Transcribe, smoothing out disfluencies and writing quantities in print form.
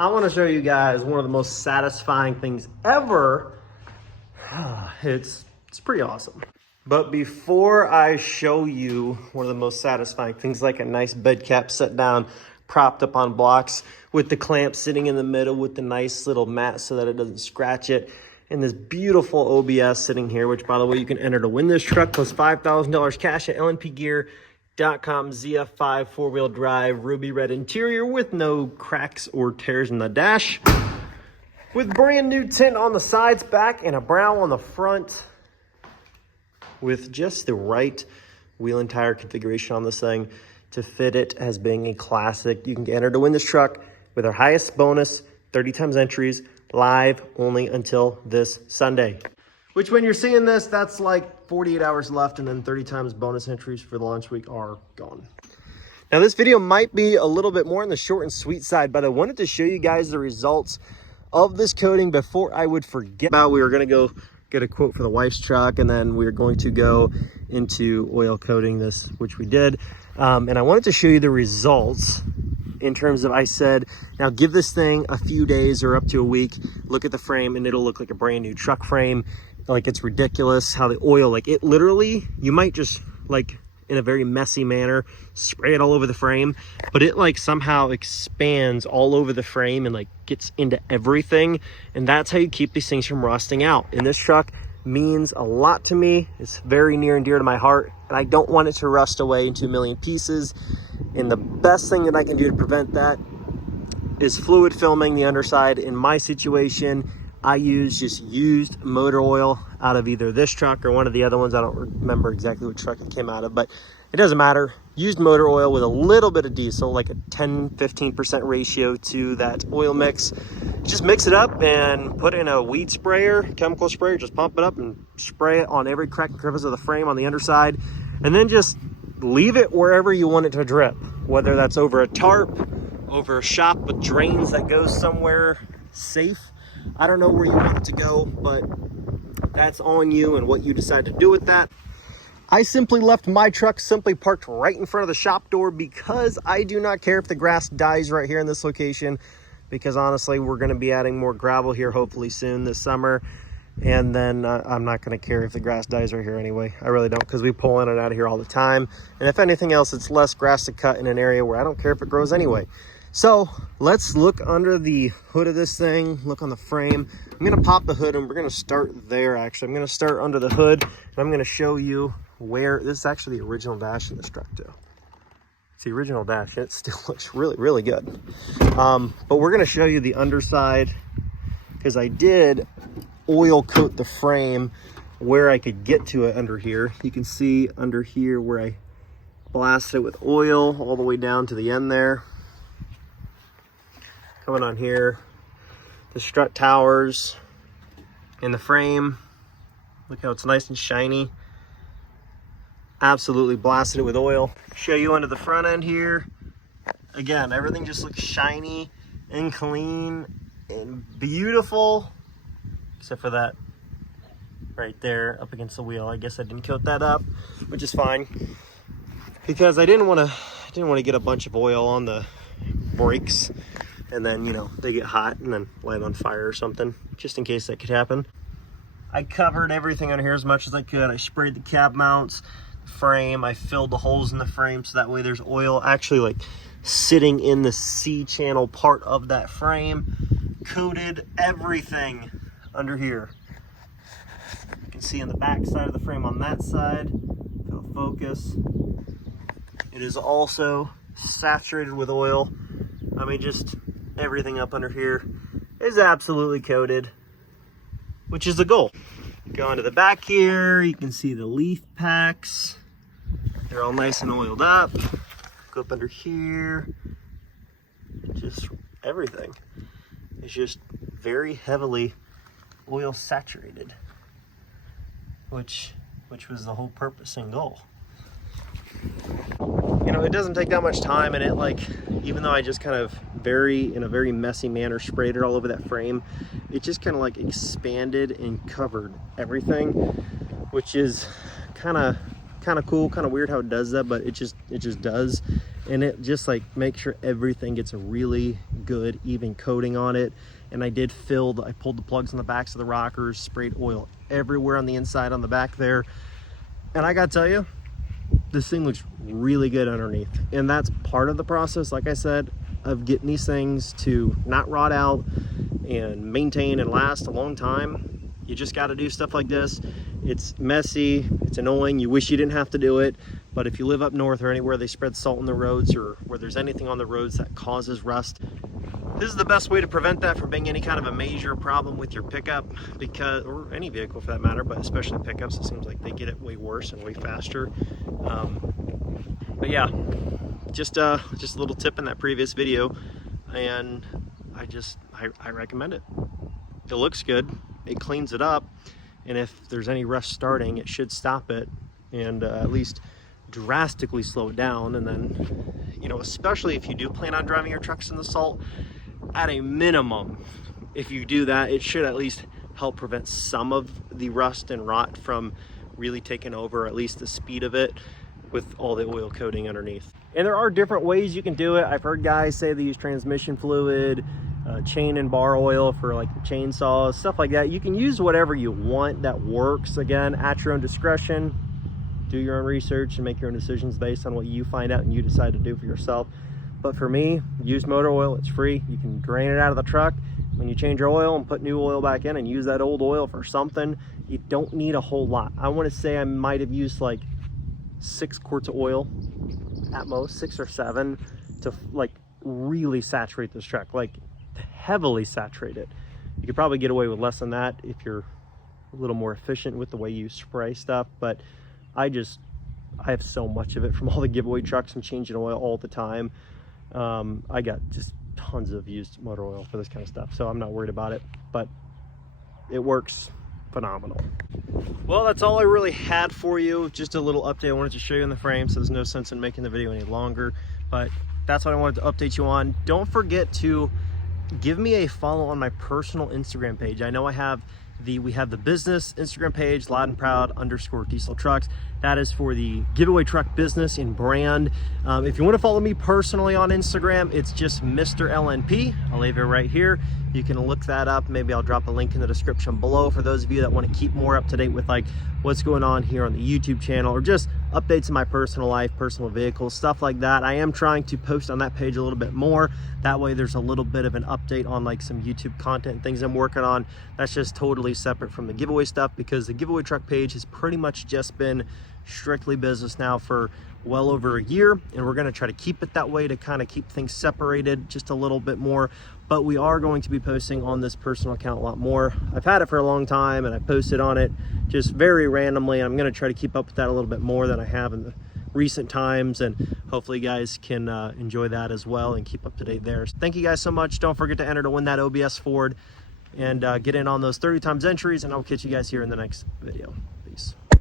I want to show you guys one of the most satisfying things ever. It's pretty awesome. But before I show you one of the most satisfying things, like a nice bed cap set down, propped up on blocks with the clamp sitting in the middle with the nice little mat so that it doesn't scratch it, and this beautiful OBS sitting here, which by the way, you can enter to win this truck plus $5,000 cash at lnpgear.com. ZF5 4-wheel drive, ruby red interior with no cracks or tears in the dash, with brand new tint on the sides, back, and a brown on the front, with just the right wheel and tire configuration on this thing to fit it as being a classic. You can get entered to win this truck with our highest bonus, 30 times entries, live only until this Sunday. Which, when you're seeing this, that's like 48 hours left, and then 30 times bonus entries for the launch week are gone. Now, this video might be a little bit more on the short and sweet side, but I wanted to show you guys the results of this coating before I would forget about. We were gonna go get a quote for the wife's truck, and then we were going to go into oil coating this, which we did. And I wanted to show you the results in terms of, I said, now give this thing a few days or up to a week, look at the frame, and it'll look like a brand new truck frame. Like, it's ridiculous how the oil, like, it literally, you might just, like, in a very messy manner, spray it all over the frame, but it like somehow expands all over the frame and like gets into everything. And that's how you keep these things from rusting out. And this truck means a lot to me. It's very near and dear to my heart, and I don't want it to rust away into a million pieces. And the best thing that I can do to prevent that is fluid filming the underside. In my situation, I use just used motor oil out of either this truck or one of the other ones. I don't remember exactly what truck it came out of, but it doesn't matter. Used motor oil with a little bit of diesel, like a 10-15% ratio to that oil mix. Just mix it up and put in a weed sprayer, chemical sprayer, just pump it up and spray it on every crack and crevice of the frame on the underside. And then just leave it wherever you want it to drip, whether that's over a tarp, over a shop with drains that go somewhere safe. I don't know where you want it to go, but that's on you and what you decide to do with that. I simply left my truck simply parked right in front of the shop door because I do not care if the grass dies right here in this location, because honestly, we're going to be adding more gravel here hopefully soon this summer. And then I'm not going to care if the grass dies right here anyway. I really don't, because we pull in and out of here all the time. And if anything else, it's less grass to cut in an area where I don't care if it grows anyway. So let's look under the hood of this thing, look on the frame. I'm going to pop the hood and we're going to start there. Actually, I'm going to start under the hood and I'm going to show you where this is actually the original dash in this truck too. It's the original dash. It still looks really, really good. But we're going to show you the underside, because I did oil coat the frame where I could get to it under here. You can see under here where I blasted it with oil all the way down to the end there. Coming on here, the strut towers in the frame. Look how it's nice and shiny. Absolutely blasted it with oil. Show you under the front end here. Again, everything just looks shiny and clean and beautiful, except for that right there up against the wheel. I guess I didn't coat that up, which is fine, because I didn't want to get a bunch of oil on the brakes and then, you know, they get hot and then light on fire or something, just in case that could happen. I covered everything on here as much as I could. I sprayed the cab mounts, the frame. I filled the holes in the frame so that way there's oil actually like sitting in the C-channel part of that frame. Coated everything under here. You can see on the back side of the frame on that side, if it'll focus, it is also saturated with oil. I mean, just everything up under here is absolutely coated, which is the goal. Go into the back here, you can see the leaf packs. They're all nice and oiled up. Go up under here, just everything is just very heavily oil saturated, which was the whole purpose and goal. You know, it doesn't take that much time, and it, like, even though I just kind of in a very messy manner sprayed it all over that frame, it just kind of like expanded and covered everything, which is kind of cool, kind of weird how it does that, but it just does. and it just like makes sure everything gets a really good even coating on it. And I pulled the plugs on the backs of the rockers, sprayed oil everywhere on the inside on the back there, and I gotta tell you, this thing looks really good underneath. And that's part of the process, like I said, of getting these things to not rot out and maintain and last a long time. You just got to do stuff like this. It's messy, it's annoying, you wish you didn't have to do it, but if you live up north or anywhere they spread salt on the roads, or where there's anything on the roads that causes rust, this is the best way to prevent that from being any kind of a major problem with your pickup, or any vehicle for that matter, but especially pickups. It seems like they get it way worse and way faster. But yeah, just a little tip in that previous video, and I recommend it. It looks good, it cleans it up, and if there's any rust starting, it should stop it and at least drastically slow it down. And then, you know, especially if you do plan on driving your trucks in the salt, at a minimum, if you do that, it should at least help prevent some of the rust and rot from really taking over, at least the speed of it, with all the oil coating underneath. And there are different ways you can do it. I've heard guys say they use transmission fluid, chain and bar oil for like the chainsaws, stuff like that. You can use whatever you want that works. Again, at your own discretion, do your own research and make your own decisions based on what you find out and you decide to do for yourself. But for me, use motor oil, it's free. You can drain it out of the truck when you change your oil and put new oil back in and use that old oil for something. You don't need a whole lot. I want to say I might have used like 6 quarts of oil at most, 6 or 7, to like really saturate this truck, like heavily saturate it. You could probably get away with less than that if you're a little more efficient with the way you spray stuff, but I have so much of it from all the giveaway trucks and changing oil all the time. I got just tons of used motor oil for this kind of stuff, so I'm not worried about it, but it works phenomenal. Well, that's all I really had for you. Just a little update I wanted to show you in the frame, so there's no sense in making the video any longer, but that's what I wanted to update you on. Don't forget to give me a follow on my personal Instagram page. I know we have the business Instagram page, Loud and Proud _diesel trucks. That is for the giveaway truck business and brand. If you want to follow me personally on Instagram, it's just Mr. LNP. I'll leave it right here. You can look that up. Maybe I'll drop a link in the description below for those of you that want to keep more up to date with like what's going on here on the YouTube channel, or just updates in my personal life, personal vehicles, stuff like that. I am trying to post on that page a little bit more. That way there's a little bit of an update on like some YouTube content and things I'm working on. That's just totally separate from the giveaway stuff, because the giveaway truck page has pretty much just been strictly business now for well over a year, and we're going to try to keep it that way to kind of keep things separated just a little bit more. But we are going to be posting on this personal account a lot more. I've had it for a long time and I posted on it just very randomly. I'm going to try to keep up with that a little bit more than I have in the recent times, and hopefully you guys can enjoy that as well and keep up to date there. So thank you guys so much. Don't forget to enter to win that OBS Ford and get in on those 30 times entries, and I'll catch you guys here in the next video.